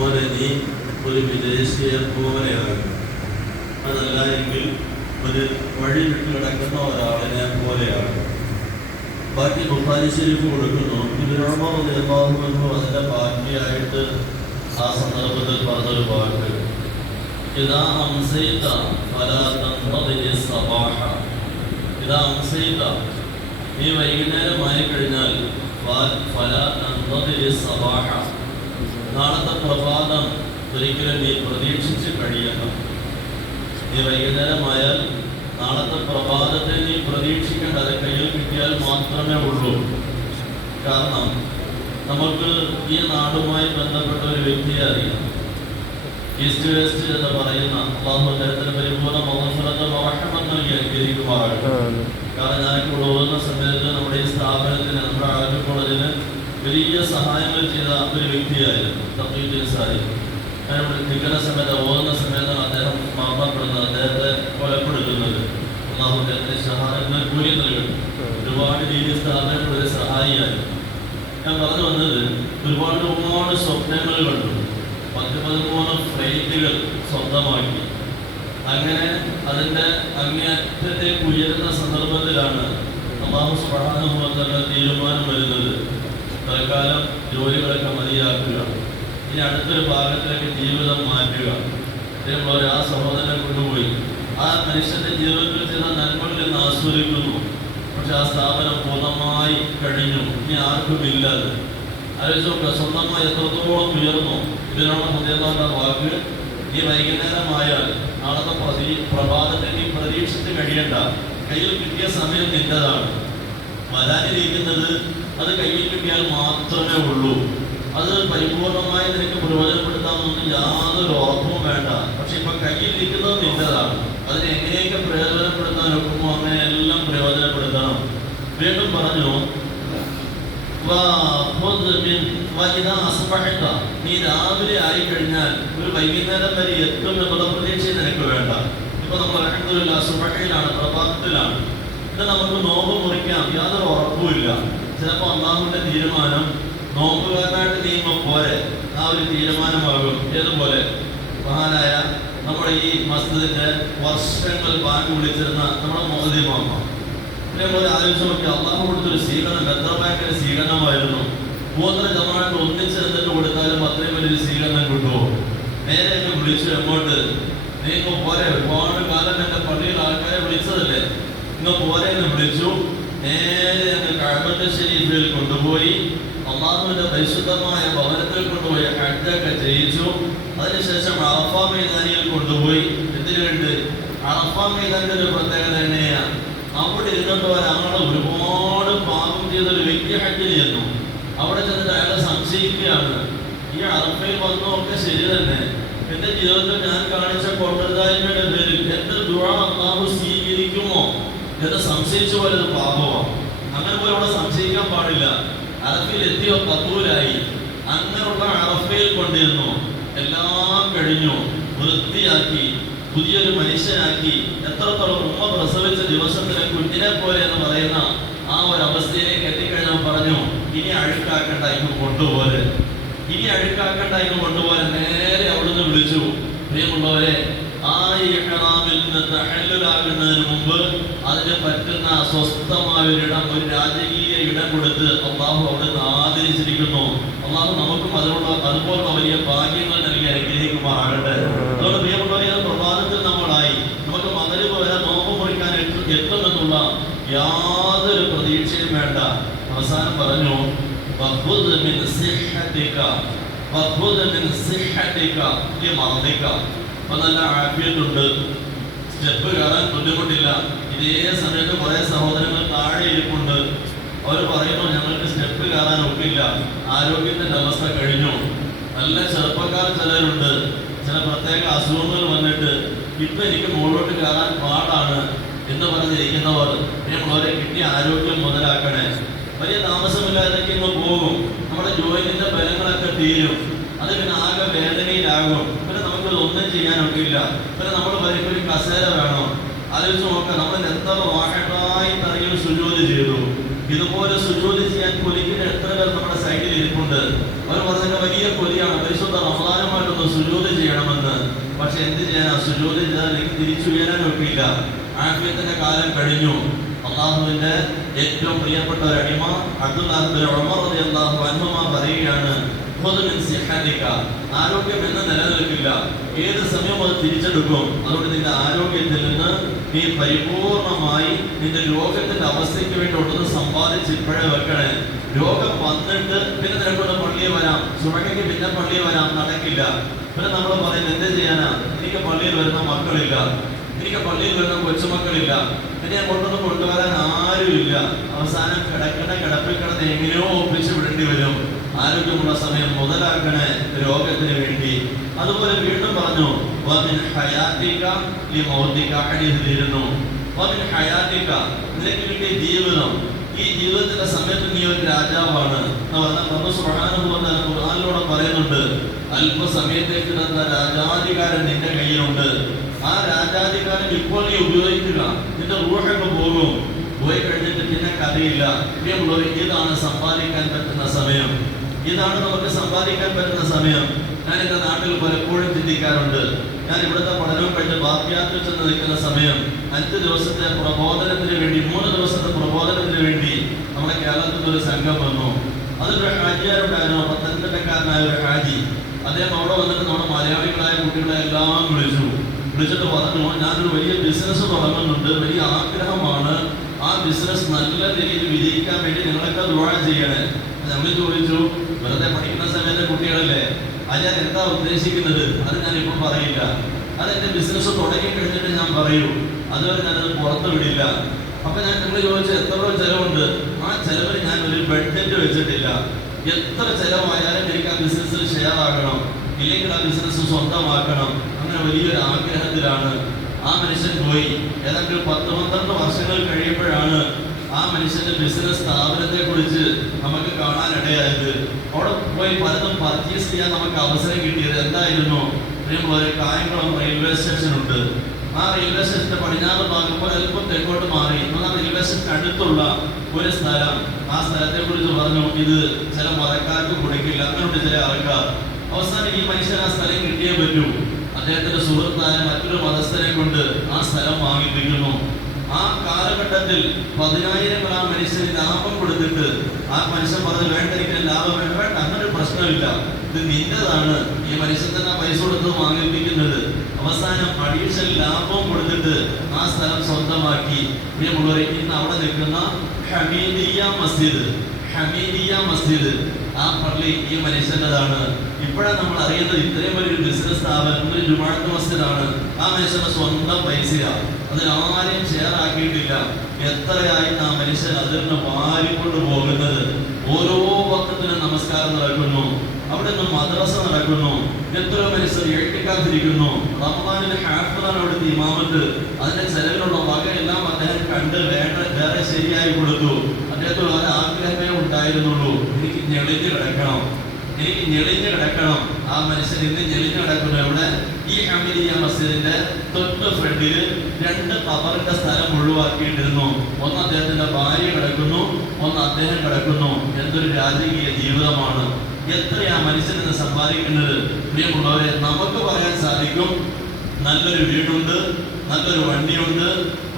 പോലെ നീ ഒരു വിദേശീയ പോലെയാകും, അതല്ല എങ്കിൽ ഒരു വഴി വിട്ട് കിടക്കുന്ന ഒരാളിനെ പോലെയാകും. ബാക്കി ബുഖാരി ശരീഫ് കൊടുക്കുന്നു. അതിൻ്റെ ബാക്കിയായിട്ട് ആ സന്ദർഭത്തിൽ പറഞ്ഞൊരു വാക്ക്, ഇതാ അംസൈത ഫലാ തൻതദിരി സബാഹ. ഇതാ അംസൈത, നീ വൈകുന്നേരമായി കഴിഞ്ഞാൽ ഫലാ തൻതദിരി സബാഹ, നാളത്തെ പ്രഭാതം ഒരിക്കലും നീ പ്രതീക്ഷിച്ച് കഴിയണം. നീ വൈകുന്നേരമായാൽ നാളത്തെ പ്രഭാതത്തെ നീ പ്രതീക്ഷിക്കേണ്ട, അത് കയ്യിൽ കിട്ടിയാൽ മാത്രമേ ഉള്ളൂ. കാരണം നമുക്ക് ഈ നാടുമായി ബന്ധപ്പെട്ട ഒരു വ്യക്തിയെ അറിയാം. ഈസ്റ്റ് വെസ്റ്റ് എന്ന് പറയുന്ന അള്ളാഹു അദ്ദേഹത്തിന് പരിപൂർണ്ണ മഹഫറത്ത് റഹ്മത്ത് നൽകി അനുഗ്രഹിക്കുമാറാകട്ടെ. കാരണം ഞാനൊക്കെ ഉള്ള സമയത്ത് നമ്മുടെ ഈ സ്ഥാപനത്തിന്, നമ്മുടെ ആരോഗ്യ കോളേജിന് വലിയ സഹായങ്ങൾ ചെയ്ത ഒരു വ്യക്തിയായിരുന്നു തഖീഉദ്ദീൻ സാഹിബ്. നിൽക്കുന്ന സമയത്ത്, ഓതുന്ന സമയത്താണ് അദ്ദേഹം മരണപ്പെടുന്നത്, അദ്ദേഹത്തെ കൊലപ്പെടുത്തുന്നത്. അള്ളാഹു അദ്ദേഹത്തിന് ഷഹാദത്തിന് കൂലി നൽകട്ടെ. ഒരുപാട് രീതിയിൽ സ്ഥാപനത്തിൽ ഒരു സഹായിയായി. ഞാൻ പറഞ്ഞു വന്നത്, ഒരുപാട് സ്വപ്നങ്ങൾ കണ്ടു. 13 ഫ്ലൈറ്റുകൾ സ്വന്തമാക്കി. അങ്ങനെ അതിൻ്റെ അങ്ങേയറ്റത്തേക്ക് ഉയരുന്ന സന്ദർഭത്തിലാണ് അല്ലാഹു സുബ്ഹാനഹു വ തആല തീരുമാനം വരുന്നത്, തൽക്കാലം ജോലികളൊക്കെ മതിയാക്കുക, ഇനി അടുത്തൊരു ഭാഗത്തിലേക്ക് ജീവിതം മാറ്റുക. അതേപോലെ ആ സഹോദരനെ കൊണ്ടുപോയി ആ മനുഷ്യന്റെ ജീവിതത്തിൽ ചെയ്ത നന്മകളിൽ നിന്ന് ആസ്വദിക്കുന്നു. പക്ഷെ ആ സ്ഥാപനം പൂർണ്ണമായി കഴിഞ്ഞു, ഇനി ആർക്കുമില്ല. അത് ആലോചിച്ചോക്കുക, സ്വന്തമായി എത്രത്തോളം ഉയർന്നു. ഇതിനുള്ള മുതിർന്ന വാക്ക്, ഈ വൈകുന്നേരമായാൽ നാളത്തെ പ്രഭാതത്തെ നീ പ്രതീക്ഷിച്ച് കഴിയണ്ട, കയ്യിൽ കിട്ടിയ സമയം നിന്റേതാണ്. വരാനിരിക്കുന്നത് അത് കയ്യിൽ കിട്ടിയാൽ മാത്രമേ ഉള്ളൂ. അത് പരിപൂർണമായി നിനക്ക് പ്രയോജനപ്പെടുത്താമെന്നൊന്നും യാതൊരു ഉറപ്പും വേണ്ട. പക്ഷെ ഇപ്പൊ കയ്യിലിരിക്കുന്നത് നിന്റേതാണ്. അതിനെ എങ്ങനെയൊക്കെ പ്രയോജനപ്പെടുത്താൻ ഒക്കുമോ അങ്ങനെയെല്ലാം പ്രയോജനപ്പെടുത്തണം. വീണ്ടും പറഞ്ഞു, നീ രാവിലെ ആയി കഴിഞ്ഞാൽ ഒരു വൈകുന്നേരം വരെ എത്തും എന്നുള്ള പ്രതീക്ഷ നിനക്ക് വേണ്ട. ഇപ്പൊ നമ്മൾ അൽഹംദുലില്ലാഹ് സുബ്ഹിലാണ്, പ്രഭാതത്തിലാണ്. ഇത് നമുക്ക് നോമ്പ് മുറിക്കാം, യാതൊരു ഉറപ്പുമില്ല. ചിലപ്പോൾ അല്ലാഹുവിന്റെ തീരുമാനം നോമ്പുകാരനായിട്ട് നീങ്ങുമ്പോൾ പോരെ ആ ഒരു തീരുമാനമാകും. ഏതുപോലെ മഹാനായ നമ്മുടെ ഈ മസ്ജിദിന്റെ വർഷങ്ങൾ ബാങ്ക് വിളിച്ചിരുന്ന നമ്മുടെ മോദി മാമ, ഇതേപോലെ ആലോചിച്ച് നോക്കി, അള്ളാഹു കൊടുത്തൊരു സ്വീകരണം എത്ര ഭയങ്കര സ്വീകരണമായിരുന്നു. 3 ജമാഅത്ത് ഒന്നിച്ചെടുത്തിട്ട് കൊടുത്താലും അത്രയും വലിയൊരു സ്വീകരണം കിട്ടുമോ? നേരെ എന്നെ വിളിച്ചു, എങ്ങോട്ട് നീങ്ങോ പോരെ, ഒരുപാട് കാലം എന്റെ പള്ളിയിൽ ആൾക്കാരെ വിളിച്ചതല്ലേ, ഇങ്ങ് പോരെ എന്ന് വിളിച്ചു. നേരെ എന്നെ കഅബത്ത് ശരീഫിൽ കൊണ്ടുപോയി അള്ളാഹുവിന്റെ പരിശുദ്ധമായ ഭവനത്തിൽ കൊണ്ടുപോയി ഹജ്ജൊക്കെ ചെയ്യിച്ചു. അതിനുശേഷം അറഫ മൈതാനിയിൽ കൊണ്ടുപോയി. എന്തിനു വേണ്ടി? അറഫ മൈതാനിന്റെ ഒരു പ്രത്യേകത തന്നെയാണ്, അവിടെ ഇരുന്നിട്ട് ഒരാളെ ഒരുപാട് പാപം ചെയ്തൊരു വ്യക്തി ഹജ്ജിന് ചെന്നു. അവിടെ ചെന്നിട്ട് അയാളെ സംശയിക്കുകയാണ്, ഈ അറഫയിൽ വന്നതൊക്കെ ശരി തന്നെ, എന്റെ ജീവിതത്തിൽ ഞാൻ കാണിച്ച കൊണ്ടതായ്മയുടെ പേരിൽ എന്റെ ദുആ അല്ലാഹു സ്വീകരിക്കുമോ എന്ന് സംശയിച്ചു പോയത് പാപമാണ്. അങ്ങനെ പോലെ അവിടെ സംശയിക്കാൻ പാടില്ല. അറഫയിൽ എത്തിയോ കത്തൂലായി, അങ്ങനെയുള്ള അറഫയിൽ കൊണ്ടിരുന്നു. എല്ലാം കഴിഞ്ഞു, വൃത്തിയാക്കി, പുതിയൊരു മനുഷ്യനാക്കി. എത്രത്തോളം ഉമ്മ പ്രസവിച്ച ദിവസത്തിലെ കുഞ്ഞിനെ പോലെ എന്ന് പറയുന്ന ആ ഒരു അവസ്ഥയിലേക്ക് എത്തിക്കഴിഞ്ഞാൽ പറഞ്ഞു, ഇനി അഴുക്കാക്കണ്ട, ഇങ്ങ് കൊണ്ടുപോലെ, ഇനി അഴുക്കാക്കണ്ട, ഇങ്ങ് കൊണ്ടുപോലെ. നേരെ അവിടുന്ന് വിളിച്ചു, പ്രിയമുള്ളവരെ, ആ ഇഹ്റാമിൽ നിന്ന് തഹല്ലുലാകുന്നതിന് മുമ്പ് അതിന് പറ്റുന്ന സ്വസ്ഥമായ ഒരിടം, ഒരു രാജകീയ ഇടം കൊടുത്ത് അള്ളാഹു അവിടുന്ന് ആദരിച്ചിരിക്കുന്നു. അള്ളാഹു നമുക്കും അതുപോലുള്ള വലിയ ഭാഗ്യങ്ങൾ നൽകി അനുഗ്രഹിക്കുമാറാകട്ടെ. അതുകൊണ്ട് പ്രിയമുള്ളവരെ, പ്രഭാതത്തിൽ നമ്മളായി നമുക്ക് മഗ്‌രിബ് വരെ നോമ്പ് മുറിക്കാൻ എത്തുമെന്നുള്ള യാതൊരു പ്രതീക്ഷയും വേണ്ട. അവസാനം പറഞ്ഞു, വഖുദ് മിൻ സിഹ്ഹതിക വഖുദ് മിൻ സിഹ്ഹതിക ലിമർദിക. നല്ല ആഫിയത്തുണ്ട്, സ്റ്റെപ്പ് കയറാൻ ബുദ്ധിമുട്ടില്ല. ഇതേ സമയത്ത് കുറെ സഹോദരങ്ങൾ താഴെ ഇരിപ്പുണ്ട്. അവർ പറയുന്നു, ഞങ്ങൾക്ക് സ്റ്റെപ്പ് കയറാൻ ഒക്കില്ല, ആരോഗ്യത്തിന്റെ അവസ്ഥ കഴിഞ്ഞു. നല്ല ചെറുപ്പക്കാർ ചിലരുണ്ട്, ചില പ്രത്യേക അസുഖങ്ങൾ വന്നിട്ട് ഇപ്പൊ എനിക്ക് മുകളിലോട്ട് കയറാൻ പാടാണ് എന്ന് പറഞ്ഞിരിക്കുന്നവർ, നമ്മളവരെ കിട്ടിയ ആരോഗ്യം മുതലാക്കണേ. വലിയ താമസമില്ലാതൊക്കെ ഇങ്ങ് പോകും, നമ്മുടെ ജോയിന്റിന്റെ ബലങ്ങളൊക്കെ തീരും, അത് പിന്നെ ആകെ വേദനയിലാകും. പിന്നെ നമുക്കത് ഒന്നും ചെയ്യാനൊക്കില്ല. പിന്നെ നമ്മൾ വരുമ്പോൾ ഒരു കസേര വേണം. ആലോചിച്ച് നോക്കാം, നമ്മൾ എത്ര വാഹട്ടായി തറയിൽ സുജൂദ് ചെയ്തു. ഇതുപോലെ സുജൂദ് ചെയ്യാൻ കൊലിക്കുന്ന എത്ര പേർ നമ്മുടെ സൈഡിൽ ഇരിപ്പുണ്ട്. അവർ പറഞ്ഞ വലിയ കൊലിയാണ്. പരിശുദ്ധ റമദാനുമായി സുജൂദ് ചെയ്യണമെന്ന്. പക്ഷെ എന്ത് ചെയ്യാനാ, സുജൂദ് ചെയ്താൽ എനിക്ക് തിരിച്ചുയരാൻ ഒക്കില്ല. ആഫിയത്തിന്റെ കാലം കഴിഞ്ഞു. അള്ളാഹുവിന്റെ ഏറ്റവും പ്രിയപ്പെട്ട ഒരു അടിമ അബ്ദുല്ലാഹ് ഇബ്നു ഉമർ റളിയല്ലാഹു അൻഹുമാ പറയുകയാണ്, ആരോഗ്യം എന്ന് നിലനിൽക്കില്ല, ഏത് സമയവും അത് തിരിച്ചെടുക്കും. അതുകൊണ്ട് നിന്റെ ആരോഗ്യത്തിൽ നിന്ന് നീ പരിപൂർണമായി നിന്റെ രോഗത്തിന്റെ അവസ്ഥയ്ക്ക് വേണ്ടി ഒട്ടും സമ്പാദിച്ച് ഇപ്പോഴേ വെക്കണേ. രോഗം വന്നിട്ട് പിന്നെ നിനക്കൊന്ന് പള്ളിയിൽ വരാം, സുബഹിക്ക് പിന്നെ പള്ളിയിൽ വരാം, നടക്കില്ല. പിന്നെ നമ്മൾ പറയുന്നത് എന്ത് ചെയ്യാനാ, എനിക്ക് പള്ളിയിൽ വരുന്ന മക്കളില്ല, എനിക്ക് പള്ളിയിൽ വരുന്ന കൊച്ചുമക്കളില്ല, പിന്നെ അങ്ങോട്ടൊന്നും കൊണ്ടുവരാൻ ആരുമില്ല. അവസാനം കിടപ്പിൽ കിടന്ന് എങ്ങനെയോ ഒപ്പിച്ച് വിടേണ്ടി വരും. ആരോഗ്യമുള്ള സമയം മുതലാക്കണേ രോഗത്തിന് വേണ്ടി. അതുപോലെ വീണ്ടും പറഞ്ഞു, നിനക്ക് കിട്ടിയ ജീവിതം, ഈ ജീവിതത്തിന്റെ സമയത്ത് നീ ഒരു രാജാവാണ് ഖുർആനിലൂടെ പറയുന്നുണ്ട്. അല്പസമയത്തേക്ക് തന്ന രാജാധികാരം നിന്റെ കയ്യിലുണ്ട്. ആ രാജാധികാരം ഇപ്പോൾ നീ ഉപയോഗിക്കുക. നിന്റെ റൂഹൊക്കെ പോകും, പോയി കഴിഞ്ഞിട്ട് പിന്നെ കഥയില്ല. ഇതാണ് സമ്പാദിക്കാൻ പറ്റുന്ന സമയം, ഇതാണ് നമുക്ക് സമ്പാദിക്കാൻ പറ്റുന്ന സമയം. ഞാൻ എന്റെ നാട്ടിൽ പലപ്പോഴും ചിന്തിക്കാറുണ്ട്. ഞാൻ ഇവിടുത്തെ പഠനവും കഴിഞ്ഞ് ബാക്കിയാത്തിൽ ചെന്ന് നിൽക്കുന്ന സമയം 5 ദിവസത്തെ പ്രബോധനത്തിന് വേണ്ടി, 3 ദിവസത്തെ പ്രബോധനത്തിന് വേണ്ടി നമ്മുടെ കേരളത്തിൽ ഒരു സംഘം വന്നു. അതൊരു ഹാജിയാരുണ്ടായിരുന്നു, പത്തനംതിട്ടക്കാരനായ ഒരു ഹാജി. അദ്ദേഹം അവിടെ വന്നിട്ട് നമ്മുടെ മലയാളികളായ കുട്ടികളെ എല്ലാം വിളിച്ചിട്ട് പറഞ്ഞു, ഞാനൊരു വലിയ ബിസിനസ് തുടങ്ങുന്നുണ്ട്, വലിയ ആഗ്രഹമാണ്, ആ ബിസിനസ് നല്ല രീതിയിൽ വിജയിക്കാൻ വേണ്ടി നിങ്ങളൊക്കെ ദുആ ചെയ്യണേ. നമ്മൾ ചോദിച്ചു, വെറുതെ പഠിക്കുന്ന സമയത്തെ കുട്ടികളല്ലേ, അത് ഞാൻ എന്താ ഉദ്ദേശിക്കുന്നത്, അത് ഞാൻ ഇപ്പോൾ പറയില്ല, അതെന്റെ ബിസിനസ് തുടങ്ങി കഴിഞ്ഞിട്ട് ഞാൻ പറയൂ, അതുവരെ ഞാനത് പുറത്തു വിടില്ല. അപ്പൊ ഞാൻ നിങ്ങൾ ചോദിച്ചു എത്ര രൂപ ചെലവുണ്ട്, ആ ചെലവിൽ ഞാൻ ഒരു ബഡ്ജറ്റ് വെച്ചിട്ടില്ല. എത്ര ചെലവായാലും എനിക്ക് ആ ബിസിനസ്സിൽ ഷെയർ ആകണം, ഇല്ലെങ്കിൽ ആ ബിസിനസ് സ്വന്തമാക്കണം. അങ്ങനെ വലിയൊരു ആഗ്രഹത്തിലാണ് ആ മനുഷ്യൻ പോയി. ഏതാണ്ട് 10-12 വർഷങ്ങൾ കഴിയുമ്പോഴാണ് ആ മനുഷ്യന്റെ ബിസിനസ് സ്ഥാപനത്തെ കുറിച്ച് നമുക്ക് കാണാനിടയായത്. അവിടെ പോയി പലതും പർച്ചേസ് ചെയ്യാൻ നമുക്ക് അവസരം കിട്ടിയത് എന്തായിരുന്നു? ഒരു കായംകുളം റെയിൽവേ സ്റ്റേഷൻ ഉണ്ട്. ആ റെയിൽവേ സ്റ്റേഷന്റെ പടിഞ്ഞാറ് ഭാഗം അല്പം തെക്കോട്ട് മാറി റെയിൽവേ സ്റ്റേഷൻ അടുത്തുള്ള ഒരു സ്ഥലം. ആ സ്ഥലത്തെ കുറിച്ച് പറഞ്ഞു, ഇത് ചില മതക്കാർക്ക് കൊടുക്കില്ല, അങ്ങനെയുണ്ട് ചില ആൾക്കാർ. അവസാനം ഈ മനുഷ്യൻ ആ സ്ഥലം കിട്ടിയേ പറ്റൂ. അദ്ദേഹത്തിന്റെ സുഹൃത്തായ മറ്റൊരു മതസ്ഥനെ കൊണ്ട് ആ സ്ഥലം വാങ്ങിപ്പിക്കുന്നു. ആ കാലഘട്ടത്തിൽ 10,000 ആ മനുഷ്യന് ലാഭം കൊടുത്തിട്ട് ആ മനുഷ്യൻ പറഞ്ഞു, വേണ്ട എനിക്ക് ലാഭം വേണ്ട, വേണ്ട, അങ്ങനെ ഒരു പ്രശ്നമില്ല, ഇത് നിന്റേതാണ്, ഈ മനുഷ്യൻ തന്നെ പൈസ കൊടുത്ത് വാങ്ങിപ്പിക്കുന്നത്. അവസാനം അഡീഷണൽ ലാഭം കൊടുത്തിട്ട് ആ സ്ഥലം സ്വന്തമാക്കി. ഇന്ന് അവിടെ നിൽക്കുന്ന ഹമീദിയ മസ്ജിദ്, ആ പള്ളി ഈ മനുഷ്യൻ്റെതാണ്. ഇപ്പോഴാണ് നമ്മൾ അറിയുന്നത് ഇത്രയും വലിയൊരു ബിസിനസ് സ്ഥാപനം ഒരു ജുമാഅത്ത് മസ്ജിദാണ്. ആ മനുഷ്യന്റെ സ്വന്തം പൈസയാണ്, അതിനാരെയും ഷെയർ ആക്കിയിട്ടില്ല. എത്രയായി ആ മനുഷ്യൻ അതിൽ നിന്ന് വാരിക്കൊണ്ട് പോകുന്നത്. ഓരോ വക്തത്തിനും നമസ്കാരം നടക്കുന്നു, അവിടെ നിന്ന് മദ്രസ നടക്കുന്നു, എത്രയോ മനുഷ്യർ എഴുത്തിക്കാത്തിരിക്കുന്നു. റമദാനിലെ ഹാഫിളാണ് അവിടുത്തെ ഇമാമത്ത്. അതിന്റെ ചെലവിലുള്ള വകയെല്ലാം അദ്ദേഹം കണ്ട് വേറെ ശരിയായി കൊടുത്തു. അദ്ദേഹത്തിന് ഒരു ആഗ്രഹമേ ഉണ്ടായിരുന്നുള്ളൂ, എനിക്ക് ഞെളിഞ്ഞു കിടക്കണം. ആ മനുഷ്യൻ ഇന്ന് ഞെളിഞ്ഞു കിടക്കുന്നു. ഇവിടെ ഈ ഹമീദിയ മസ്ജിദിന്റെ തൊട്ട് ഫ്രണ്ടിൽ 2 ഖബറിന്റെ സ്ഥലം ഒഴിവാക്കിയിട്ടിരുന്നു. ഒന്ന് അദ്ദേഹത്തിന്റെ ഭാര്യ കിടക്കുന്നു, ഒന്ന് അദ്ദേഹം കിടക്കുന്നു. എന്തൊരു രാജകീയ ജീവിതമാണ്! എത്രയാ മനുഷ്യൻ ഇന്ന് സമ്പാദിക്കുന്നത്? പ്രിയമുള്ളവരെ, നമുക്ക് പറയാൻ സാധിക്കും, നല്ലൊരു വീടുണ്ട്, നല്ലൊരു വണ്ടിയുണ്ട്,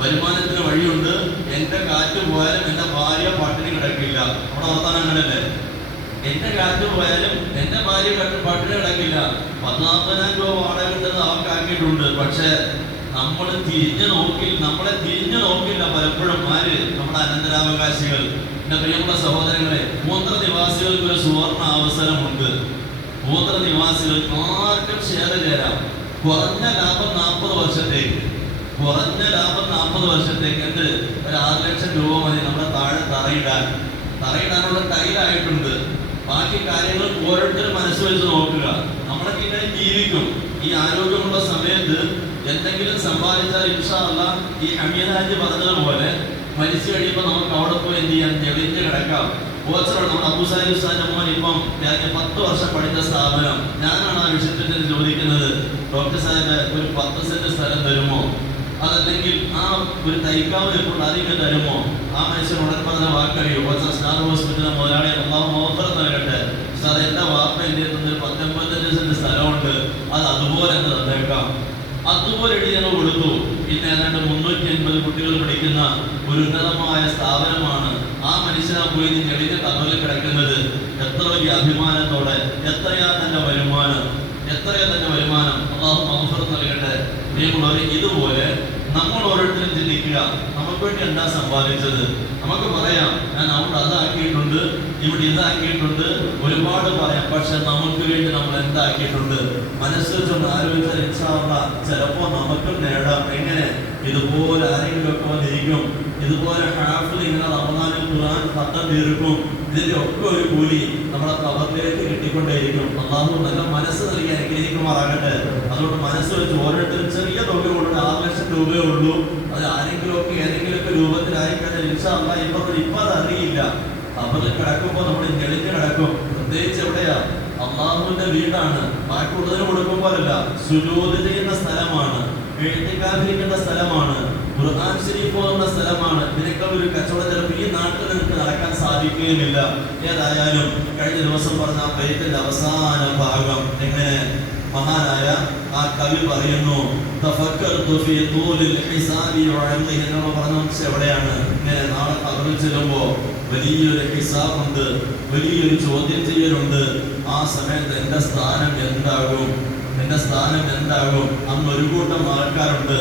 വരുമാനത്തിന് വഴിയുണ്ട്, എന്റെ കാറ്റ് പോയാലും എന്റെ ഭാര്യ പട്ടിണി കിടക്കില്ല. അവിടെ ഓർത്താൻ അങ്ങനല്ലേ? എന്റെ കാറ്റ് പോയാലും എന്റെ ഭാര്യ പട്ടിണി കിടക്കില്ല. 14,000 രൂപ വാടക ഉണ്ടെന്ന് അവർക്കാക്കിയിട്ടുണ്ട്. പക്ഷെ നമ്മളെ തിരിഞ്ഞു നോക്കില്ല പലപ്പോഴും ആര്? നമ്മുടെ അനന്തരാവകാശികൾ. എന്റെ പ്രിയമുള്ള സഹോദരങ്ങളെ, മൂത്ര നിവാസികൾക്ക് ഒരു സുവർണ അവസരമുണ്ട്. മൂത്ര നിവാസികൾക്ക് ആർക്കും ഷെയർ ചേരാം. കുറഞ്ഞ ലാഭം 40 വർഷത്തേക്ക്. എന്ത്? ഒരു 6 ലക്ഷം രൂപ മതി നമ്മുടെ താഴെ തറയിടാനുള്ള ടൈലായിട്ടുണ്ട്. ബാക്കി കാര്യങ്ങൾ ഓരോരുത്തരും മനസ്സ് വെച്ച് നോക്കുക. നമ്മളൊക്കെ ഇങ്ങനെ ജീവിക്കും. ഈ ആരോഗ്യമുള്ള സമയത്ത് എന്തെങ്കിലും സമ്പാദിച്ചാൽ ഇൻഷാ അല്ലാഹ് ഈ ഹമീദ് ഹാജി പറഞ്ഞതുപോലെ മരിച്ചു കഴിയുമ്പോൾ നമുക്ക് അവിടെ പോയി എന്ത് ചെയ്യാൻ? ഞെളിഞ്ഞ് കിടക്കാം. നമ്മുടെ അബൂസാഹിബ് ഉസ്താദിന്റെ മോൻ ഇപ്പം 10 വർഷം പഠിച്ച സ്ഥാപനം. ഞാനാണ് ആ വിഷയത്തിൽ ചോദിക്കുന്നത്, ഡോക്ടർ സാഹിബ് ഒരു 10 സെന്റ് സ്ഥലം തരുമോ? അതല്ലെങ്കിൽ ആ ഒരു തൈക്കാവിൽ ഇപ്പോൾ അധികം തരുമോ? ആ മനുഷ്യൻ ഉടൻ പറഞ്ഞ വാക്കറിയോ? സ്റ്റാർ ഹോസ്പിറ്റലിലെ മുതലാളി നൽകട്ടെ, സാർ എന്റെ വാപ്പ എൻ്റെ 19 സെന്റ് സ്ഥലമുണ്ട്, അത് തന്നേക്കാം. അതുപോലെ എഴുതി ഞങ്ങൾ കൊടുത്തു. പിന്നെ ഏതാണ്ട് 350 കുട്ടികൾ പഠിക്കുന്ന ഒരു ഉന്നതമായ സ്ഥാപനമാണ്. ആ മനുഷ്യനാ പോയി ഞെളിഞ്ഞ തമ്മിൽ കിടക്കുന്നത്. എത്ര വലിയ അഭിമാനത്തോടെ, എത്രയാ തന്റെ വരുമാനം. അല്ലാഹു മഗ്ഫിറത്ത് നൽകട്ടെ. പ്രിയമുള്ളവരെ, ഇതുപോലെ നമ്മൾ ഓരോരുത്തരും ചിന്തിക്കുക, നമുക്ക് വേണ്ടി എന്താ സമ്പാദിച്ചത്. നമുക്ക് പറയാം, ഞാൻ അവിടെ അതാക്കിയിട്ടുണ്ട്, ഇവിടെ ഇതാക്കിയിട്ടുണ്ട്, ഒരുപാട് പറയാം. പക്ഷെ നമുക്ക് വേണ്ടി നമ്മൾ എന്താക്കിയിട്ടുണ്ട് മനസ്സിൽ ചൊന്ന് ആലോചിച്ചാൽ ഇൻഷാ അല്ലാഹ് ചിലപ്പോൾ നമുക്കും നേടാം. എങ്ങനെ? ഇതുപോലെ ആരെങ്കിലുമൊക്കെ വന്നിരിക്കും, ഇതുപോലെ ഹാഫിൽ ഇങ്ങനെ റമദാനിൽ ഖുർആൻ ഖത്തം തീർക്കും. ഇതിന്റെ ഒക്കെ ഒരു കൂലി നമ്മളെ കബറിലേക്ക് കിട്ടിക്കൊണ്ടേയിരിക്കും. അല്ലാഹു നല്ല മനസ്സ് നൽകി അനുഗ്രഹിക്കുമാറാകട്ടെ. അതുകൊണ്ട് മനസ്സ് വെച്ച് ഓരോരുത്തരും ചെറിയ തുക കൊണ്ട് 6 ലക്ഷം രൂപയേ ഉള്ളൂ. അത് ആരെങ്കിലുമൊക്കെ ഏതെങ്കിലുമൊക്കെ രൂപത്തിലായിക്കഴിഞ്ഞാൽ ഇൻഷാ അല്ലാഹ് ഇപ്പൊ അത് അറിയില്ല. കബറിൽ കിടക്കുമ്പോൾ നമ്മൾ ഞെളിഞ്ഞ് കിടക്കും. പ്രത്യേകിച്ച് എവിടെയാ? അല്ലാഹുവിന്റെ വീടാണ്. ബാക്കിയുള്ളതിന് കൊടുക്കുമ്പോഴല്ല, സുജൂദ് ചെയ്യുന്ന സ്ഥലമാണ്, എഴുത്തിക്കാതിരിക്കേണ്ട സ്ഥലമാണ്, ഖുർആൻ ശരീഫ് ഓതുന്ന സ്ഥലമാണ്. ഇതിനേക്കാൾ ഒരു കച്ചവടം ചിലപ്പോൾ ഈ നാട്ടിൽ നിങ്ങൾക്ക് നടക്കാൻ സാധിക്കുകയുമില്ല. ഏതായാലും കഴിഞ്ഞ ദിവസം പറഞ്ഞ ആ ബൈത്തിന്റെ അവസാന ഭാഗം എങ്ങനെ മഹാനായ ആ കവി പറയുന്നു, എവിടെയാണ്? ഇങ്ങനെ നാളെ കബറിൽ ചെല്ലുമ്പോ വലിയൊരു ഹിസാബുണ്ട്, വലിയൊരു ചോദ്യം ചെയ്യലുണ്ട്. ആ സമയത്ത് എന്റെ സ്ഥാനം എന്താകും? അന്ന് ഒരു കൂട്ടം ആൾക്കാരുണ്ട്.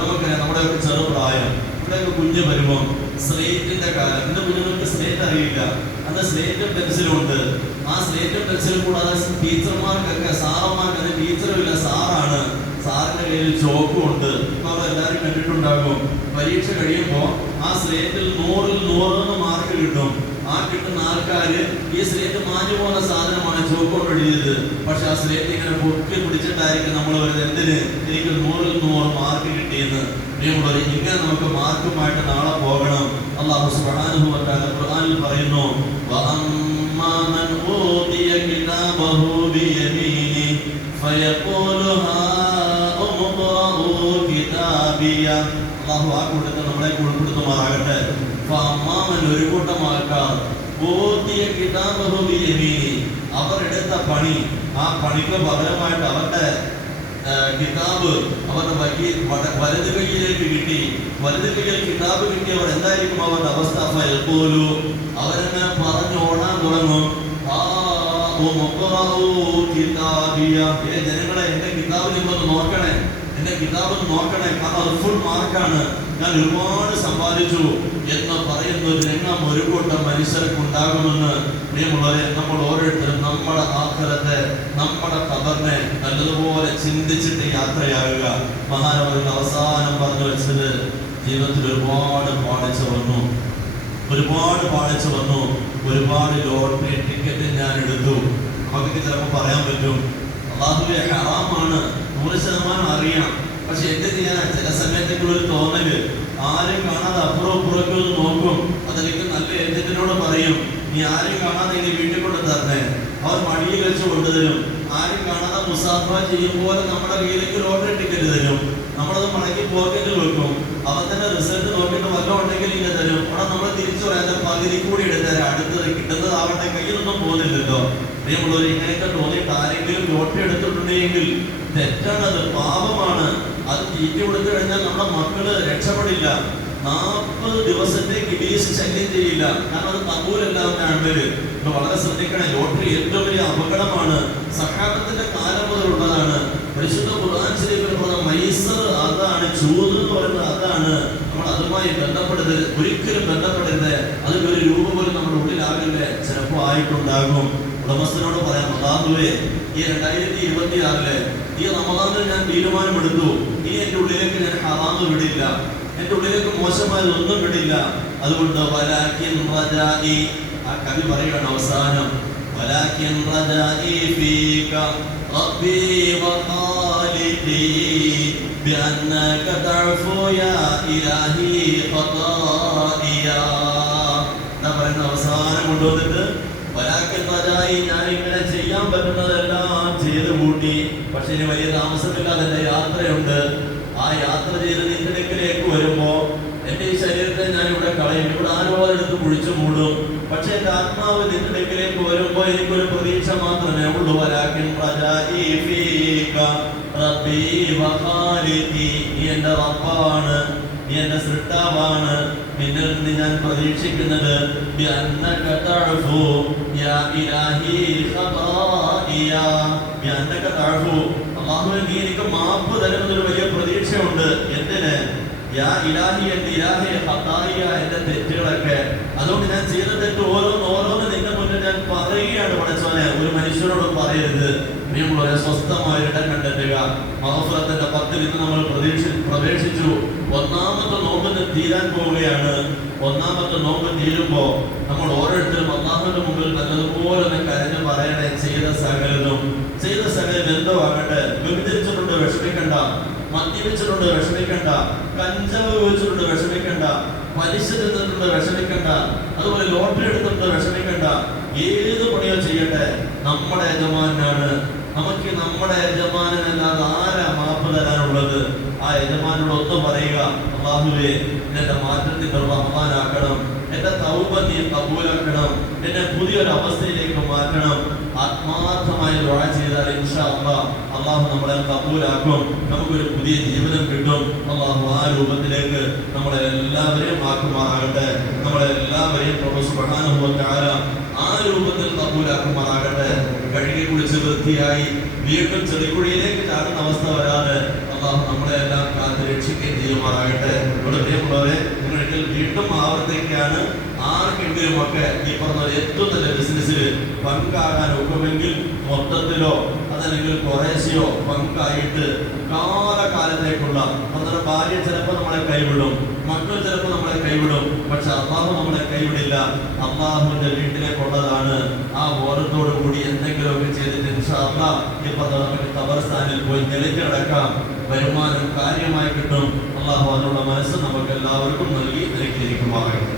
നമുക്കറിയാം, നമ്മുടെയൊക്കെ ചെറുപ്രായം, നമ്മുടെയൊക്കെ കുഞ്ഞു വരുമ്പം സ്ലേറ്റിന്റെ കാലം. എന്റെ കുഞ്ഞുങ്ങൾക്ക് സ്ലേറ്റ് അറിയില്ല. അന്ന് സ്ലേറ്റും പെൻസിലും ഉണ്ട്. ആ സ്ലേറ്റും പെൻസിലും കൂടാതെ ടീച്ചർമാർക്കൊക്കെ, സാറന്മാർക്ക് അത് ടീച്ചറും ഇല്ല, സാറാണ്. സാറിന്റെ കയ്യിൽ ചോക്കും ഉണ്ട്. ഇപ്പൊ അവർ എല്ലാവരും കണ്ടിട്ടുണ്ടാകും. പരീക്ഷ കഴിയുമ്പോൾ ആ സ്ലേറ്റിൽ 100ൽ 100 മാർക്ക് കിട്ടും. ആ കിട്ടുന്ന ആൾക്കാര് ഈ സ്ലേറ്റ് മാഞ്ഞു പോകുന്ന സാധനമാണ് ചോക്കോട്ട് എഴുതിയത്. പക്ഷെ ആ സ്ലേറ്റ് ഇങ്ങനെ പൊക്കി പിടിച്ചിട്ടായിരിക്കും നമ്മൾ വരുന്നത്. എന്തിന്? എനിക്ക് 100ൽ 100 മാർക്ക് കിട്ടിയെന്ന്. ഇങ്ങനെ നമുക്ക് മാർക്കുമായിട്ട് നാളെ പോകണം. അല്ലാഹു സുബ്ഹാനഹു വ തആല ഖുർആനിൽ പറയുന്നു, വഅമ്മാമൻ ഊതിയ കിതാബഹു ബിയമീനി ഫയഖൂലു ഹാഉഖ്റഊ കിതാബിയ. അല്ലാഹു ആ കൂട്ടത്തിൽ നമ്മളെ ഉൾപ്പെടുത്തുമാറാകട്ടെ. ഫഅമ്മാമൻ, ഒരു കൂട്ടം ആൾക്കാർ, ഊതിയ കിതാബഹു ബിയമീനി, അവർ എടുത്ത പണി, ആ പണിക്ക് പകരമായിട്ട് അവരുടെ കിതാബ് അവരുടെ വലത് കൈയിലേക്ക് കിട്ടി. വലത് കൈയിൽ കിതാബ് കിട്ടിയവർ എന്തായിരിക്കും അവരുടെ അവസ്ഥ? ഫയഖൂലു, അവരെങ്ങനെ പറഞ്ഞോടാൻ തുടങ്ങും, ജനങ്ങളെ എന്റെ കിതാബ് നിങ്ങളൊന്ന് നോക്കണേ, കാരണം അത് ഫുൾ മാർക്കാണ്, ഞാൻ ഒരുപാട് സമ്പാദിച്ചു എന്ന് പറയുന്ന ഒരു രംഗം ഒരു കൂട്ടം മനുഷ്യർക്ക് ഉണ്ടാകുമെന്ന്. പ്രിയമുള്ളവരെ, നമ്മൾ ഓരോരുത്തരും നമ്മുടെ ആഖിറത്തെ, നമ്മുടെ ഖബറിനെ നല്ലതുപോലെ ചിന്തിച്ചിട്ട് യാത്രയാകുക. മഹാനവർ അവസാനം പറഞ്ഞു വെച്ചത്, ജീവിതത്തിൽ ഒരുപാട് പാളിച്ചു വന്നു, ഒരുപാട് ലോട്ടറി ടിക്കറ്റ് ഞാൻ എടുത്തു. നമുക്ക് ചിലപ്പോൾ പറയാൻ പറ്റും, അല്ലാഹുവേ ഹറാമാണ്, 100% അറിയാം. പക്ഷെ എന്ത് ചെയ്യാനാ? ചില സമയത്തേക്കുള്ള ഒരു തോന്നല്, ആരും കാണാതെ അപ്പുറം ഇപ്പുറമൊക്കെ ഒന്ന് നോക്കും. അതെനിക്ക് നല്ല ഏജന്റിനോട് പറയും, നീ ആരും കാണാതെ ഇനി വീട്ടിൽ കൊണ്ട് തരണേ. അവർ മടിയിൽ വെച്ച് കൊണ്ടുതരും. ആരും കാണാതെ മുസാഫ ചെയ്യുമ്പോൾ നമ്മുടെ കയ്യിലേക്ക് ലോട്ടറി ടിക്കറ്റ് തരും. നമ്മളത് മടക്കി പോക്കറ്റിൽ വെക്കും. അവർ തന്നെ റിസൾട്ട് നോക്കിയിട്ട് വല്ലതും ഉണ്ടെങ്കിൽ ഇങ്ങനെ തരും. അവിടെ നമ്മൾ തിരിച്ചു പറയാൻ പകുതി കൂടി എടുത്തരാം, അടുത്തത് കിട്ടുന്നതാവട്ടെ, കയ്യിലൊന്നും പോകുന്നില്ലല്ലോ. പ്രിയമുള്ളവർ, ഇങ്ങനെയൊക്കെ തോന്നിയിട്ട് ആരെങ്കിലും ലോട്ടറി എടുത്തിട്ടുണ്ടെങ്കിൽ തെറ്റാണത്, പാപമാണ്. അത് തീറ്റി കൊടുത്തു കഴിഞ്ഞാൽ നമ്മുടെ മക്കള് രക്ഷപ്പെടില്ല. 40 ദിവസത്തേക്ക് ഇബിലീസ് ശല്യം ചെയ്യില്ല. കാരണം അത് കബൂലല്ല അവന്റെ അണ്ടല്. വളരെ ശ്രദ്ധിക്കണം. ലോട്ടറി ഏറ്റവും വലിയ അപകടമാണ്. സഹാബത്തിന്റെ കാലം മുതലുള്ളതാണ്. പരിശുദ്ധ ഖുർആൻ ശരീഫിൽ പറഞ്ഞ മൈസർ അതാണ്, ചൂത് എന്ന് പറയുന്നത് അതാണ്. നമ്മൾ അതുമായി ബന്ധപ്പെടരുത്, ഒരിക്കലും ബന്ധപ്പെടരുത്. അതിന്റെ ഒരു രൂപ പോലും നമ്മുടെ ഉള്ളിലാകില്ലേ? ചിലപ്പോൾ ആയിട്ടുണ്ടാകും. ഉടമസ്ഥനോട് പറയാം, അല്ലാഹുവേ, ഈ 2026 ഈ റമദാനിൽ ഞാൻ തീരുമാനമെടുത്തു, ഇനി എന്റെ ഉള്ളിലേക്ക് ഞാൻ ഹറാമ് വിടില്ല, എന്റെ ഉള്ളിലേക്ക് മോശമായതൊന്നും വിടില്ല. അതുകൊണ്ട് വലാകിൻ റജാഇ, ആ കവി പറയുകയാണ് അവസാനം, വലാകിൻ റജാഇ ഫീക റബ്ബി വഖാലിദി ബിഅന്നക തഅഫു യാ ഇലാഹി ഖതാഇയാ. എന്താ പറയുന്ന അവസാനം കൊണ്ടുവന്നിട്ട്, വലാകിൻ റജാഇ, ഞാൻ ഇങ്ങനെ ചെയ്യാൻ പറ്റുന്നതെല്ലാം ചെയ്ത് കൂട്ടി. പക്ഷെ ഇനി വലിയ താമസമില്ലാതെ എന്റെ യാത്രയുണ്ട്. ആ യാത്ര ചെയ്ത് നിന്റെ അടുക്കിലേക്ക് വരുമ്പോ എന്റെ ഈ ശരീരത്തെ ഞാൻ ഇവിടെ കളയും, ഇവിടെ ആരോടെടുത്ത് കുഴിച്ചു മൂടും. പക്ഷെ എന്റെ ആത്മാവ് നിന്റെ അടുക്കിലേക്ക് വരുമ്പോ എനിക്കൊരു പ്രതീക്ഷ മാത്രമേ ഉള്ളൂ. വലാകിൻ റജാഇ ഫീക റബ്ബി വഖാലിഖി, നീ എൻ്റെ റബ്ബാണ്, നീ എൻ്റെ സൃഷ്ടാവാണ്. നിന്നിൽ നിന്ന് ഞാൻ പ്രതീക്ഷിക്കുന്നത് ബിഅന്നക തഅഫു യാ ഇലാഹി ഖദാഇയ, ബിഅന്നക തഅഫു, അല്ലാഹുവേ നീ എനിക്ക് മാപ്പ് തരുന്നൊരു വലിയ പ്രതീക്ഷയുണ്ട്. എന്തിന്? യാ ഇലാഹി, എൻ്റെ ഇലാഹി ഖദാഇയ, എൻ്റെ തെറ്റുകളൊക്കെ. അതുകൊണ്ട് ഞാൻ ചെയ്ത തെറ്റ് ഓരോന്ന് നിന്റെ മുന്നിൽ ഞാൻ പറയുകയാണ് പടച്ചോനെ. ഒരു മനുഷ്യനോടും പറയരുത്. പ്രിയമുള്ളവരെ, സ്വസ്ഥമായ ഇടം കണ്ടെത്തുക. മഗ്ഫിറത്തിന്റെ 10 ഇന്ന് നമ്മൾ പ്രവേശിച്ചു. ഒന്നാമത്തെ നോമ്പിന് തീരാൻ പോവുകയാണ്. ഒന്നാമത്തെ നോമ്പ് തീരുമ്പോ നമ്മൾ ഓരോരുത്തരും അല്ലാഹുവിന്റെ മുമ്പിൽ നല്ലതുപോലെ ഒന്ന് കരഞ്ഞു പറയണേ, ചെയ്ത സകലതും എന്തോ ആകട്ടെ. വ്യഭിചരിച്ചിട്ടുണ്ട്, വിഷമിക്കണ്ട. മദ്യപിച്ചിട്ടുണ്ട്, വിഷമിക്കണ്ട. കഞ്ചാവ് ഉപയോഗിച്ചിട്ടുണ്ട്, വിഷമിക്കണ്ട. പലിശ തിന്നിട്ടുണ്ട്, വിഷമിക്കണ്ട. അതുപോലെ ലോട്ടറി എടുത്തിട്ടുണ്ട്, വിഷമിക്കണ്ട. ഏത് പണിയോ ചെയ്യട്ടെ, നമ്മുടെ യജമാനാണ്. നമുക്ക് നമ്മുടെ യജമാനല്ലാതെ ആരാ മാപ്പ് തരാനുള്ളത്? ആ യജമാനോട് ഒന്ന് പറയുക, അല്ലാഹുവേ എന്റെ മാറ്റത്തിന്റെ റഹ്മാനാക്കണം, എന്റെ തൗബ നീ കബൂലാക്കണം, എന്നെ പുതിയൊരു അവസ്ഥയിലേക്ക് മാറ്റണം. ആത്മാർത്ഥമായി ദുആ ചെയ്താൽ ഇൻഷാ അല്ലാഹ് അല്ലാഹു നമ്മളെ കബൂലാക്കും. നമുക്കൊരു പുതിയ ജീവിതം കിട്ടും. അല്ലാഹു ആ രൂപത്തിലേക്ക് നമ്മളെ എല്ലാവരെയും ആക്കുമാറാകട്ടെ. നമ്മളെ എല്ലാവരെയും പ്രഭു സുബ്ഹാനഹു വ തആല ആ രൂപത്തിൽ കബൂലാക്കുമാറാകട്ടെ. കഴുകി കുളിച്ച് വൃത്തിയായി വീണ്ടും ചെളിക്കുഴിയിലേക്ക് ചാടുന്ന അവസ്ഥ വരാതെ അല്ലാഹു നമ്മളെ എല്ലാം കാത്ത് രക്ഷിക്കുകയും ചെയ്യുമാറാകട്ടെ. ഇവിടെ പ്രിയമുള്ളവരെ, നിങ്ങളൊരിക്കൽ വീണ്ടും ആവർത്തിക്കുകയാണ്, ആർക്കെങ്കിലും ഒക്കെ ഈ പറഞ്ഞ ഏറ്റവും നല്ല ബിസിനസ്സിൽ പങ്കാകാൻ ഒക്കുമെങ്കിൽ മൊത്തത്തിലോ അതല്ലെങ്കിൽ കുറേശ്ശെയോ പങ്കായിട്ട് കാലകാലത്തേക്കുള്ള നമ്മുടെ ഭാര്യ ചിലപ്പോൾ നമ്മളെ കൈവിടും, മക്കൾ ചിലപ്പോൾ നമ്മളെ കൈവിടും. പക്ഷെ അല്ലാഹു നമ്മളെ കൈവിടില്ല. അല്ലാഹുവിന്റെ വീട്ടിലേക്കുള്ളതാണ്. ആ ബോധത്തോടു കൂടി എന്തെങ്കിലുമൊക്കെ ചെയ്തിട്ട് ഇൻഷാ അല്ലാഹ് ഈ പറഞ്ഞ നമുക്ക് ഖബർസ്ഥാനിൽ പോയി നിലയ്ക്ക് കിടക്കാം. വരുമാനം കാര്യമായി കിട്ടും. അല്ലാഹു അതിനുള്ള മനസ്സ് നമുക്ക് എല്ലാവർക്കും നൽകി നിലയ്ക്കിരിക്കുമാറാകട്ടെ.